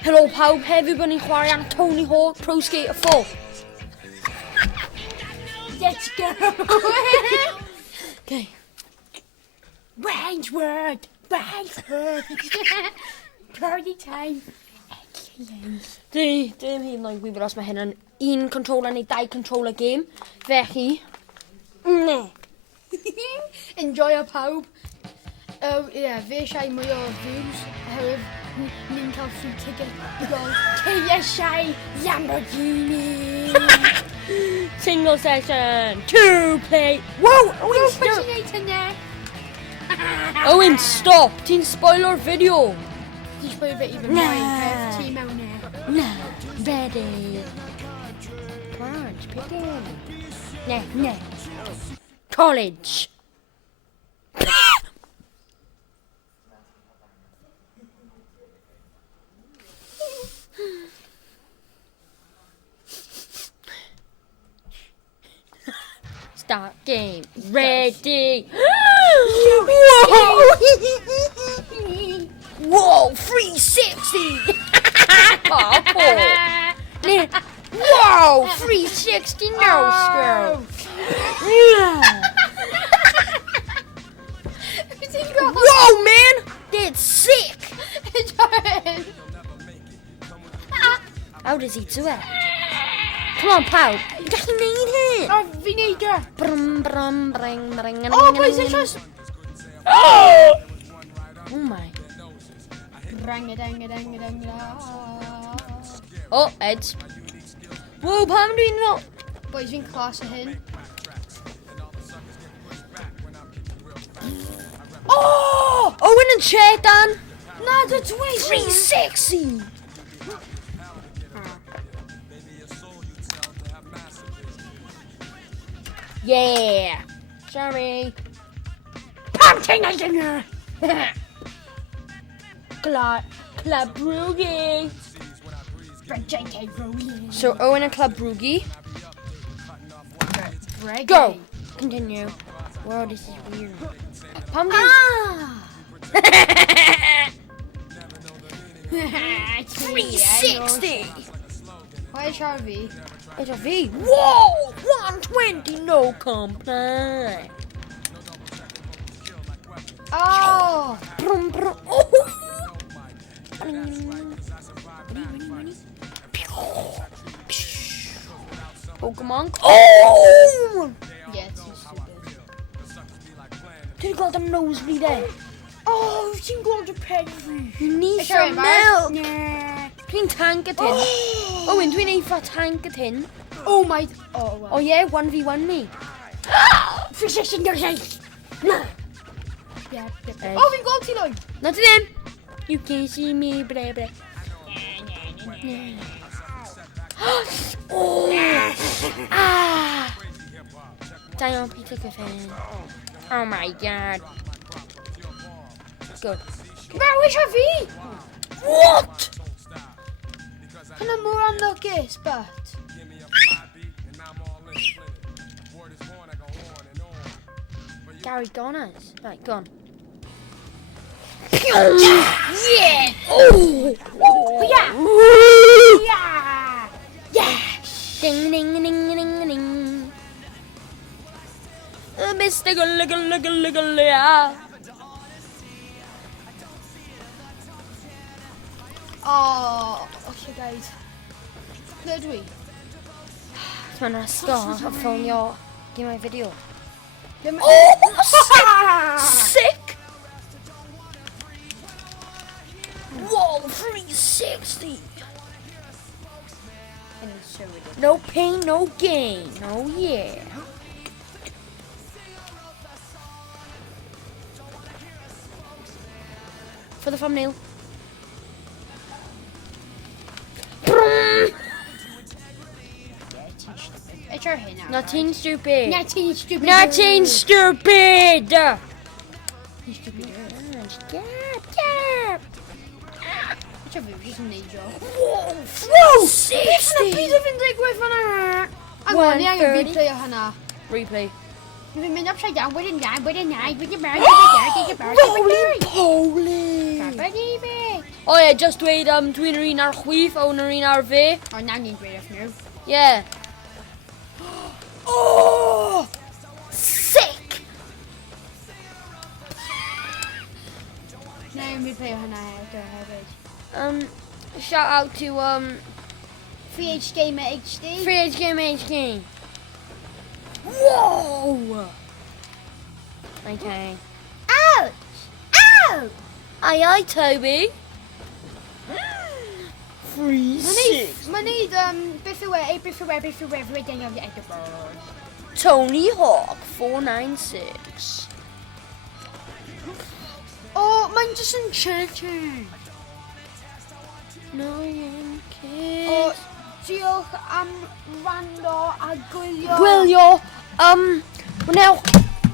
Helo pawb, heddiw bod ni'n chwarae am Tony Hawk Pro Skater 4. Let's go! Okay. Range word! Party time! Excellent. Dim hyd yn oed gwybod os mae hyn yn un controller neu 2 controller game. Felly, Enjoy o pawb. Fe eisiau mwy o views, oherwydd ni'n cael free ticket i gweld KSI Lamborghini. single session, 2 play. Whoa! Owen, Beth stop! ti'n neud hynny? Owen, stop! Ti'n spoilo'r video. Ti'n spwyr fe i fy Na. mlaen, peth ti mewn e. No, ready. Punch, pick in. No. College. Start game. Ready. Whoa, 360. Whoa, 360 no scope. Whoa, man, that's sick. How does he do it? Come on, pal. You don't need it. O, fi neud e. Brum, brum, bring, bring, O, boys, eisiau... Oh my. Rang-a-dang-a-dang-a-dang-a. Oh, Ed. Whoa, pam dwi'n fel... Boys, fi'n clas o hyn. Oh! Owen yn chair, Dan. Na, dy dweud. 360. Yeah. Sorry. Pam ti'n neud hynny? Club Bruggy. Reggae rolling. So Owen and Club Bruggy. Reggae. Go. Continue. Wow, this is weird. Pam dwi'n... Ah! 360. Why eisiau fi? It's a V. Whoa! 120, no complaint. Oh! Brum, brum. Oh! Pokemon. Oh! Yeah, too stupid. Did you got the nosebleed there? Oh, ti'n gweld y pen fi? You need Eisiau some e, milk. Nah. Dwi'n tank at hyn. Owen, dwi'n eitha tank at hyn. Oh my... Oh, well. Oh yeah, 1v1 me. 360 guys. Nah. Yeah. Ed. Oh, fi'n gweld ti lwy. Not to them. You can see me, blah, blah. Oh! Ah! Dion Peter Griffin. Oh my god. Good. Fe, eisiau fi? What? Hynna mor anlygys, but... Gary Donners. Right, go on. Yeah! Oh! Yeah! Ooh. Yeah! Yes! Ding, ding, ding, ding, ding. Mr. Gulliga. Oh, okay guys. Third week. Mae'n ysgol a ffilmio gymau fideo. Ddim- Oh! Sick! Whoa, 360! And it's so ridiculous. No pain, no gain. Oh yeah. For the thumbnail. Brum. It's your hand now. Nothing stupid. Nothing stupid. Nothing stupid. He's stupid. Yep. It's your view, just a neud job. Whoa, Beth 360. yna byd o fi'n digwydd fan'na? Angen, ni angen 130. replay o hynna. Replay. Fi'n mynd upside down, wedyn na, wedyn na, wedyn na, Roly poly. O ie, just dweud dwi'n yr un ar chwith o yr un ar fe. O, na ni'n dweud wrth nhw. Yeah. Oh! Sick! Na, mi play hwnna hefyd. Shout out to 3H Gamer HD. 3H Game HD. Whoa! Okay. Ouch! Ouch! Aye, Toby. 3-6. Mae'n neud, beth yw rydyn nhw'n Edinburgh. Tony Hawk 496. O, mae'n just yn churching. No, I'm O, kidding. diolch am rando a gwylio. Gwylio,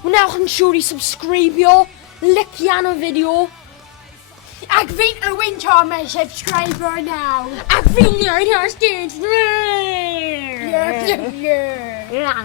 wnewch yn siŵr i subscribio, lician y fideo, Ac fi'n Owen Thomas, subscriber now. ac fi'n Lord Hostage. Yeah.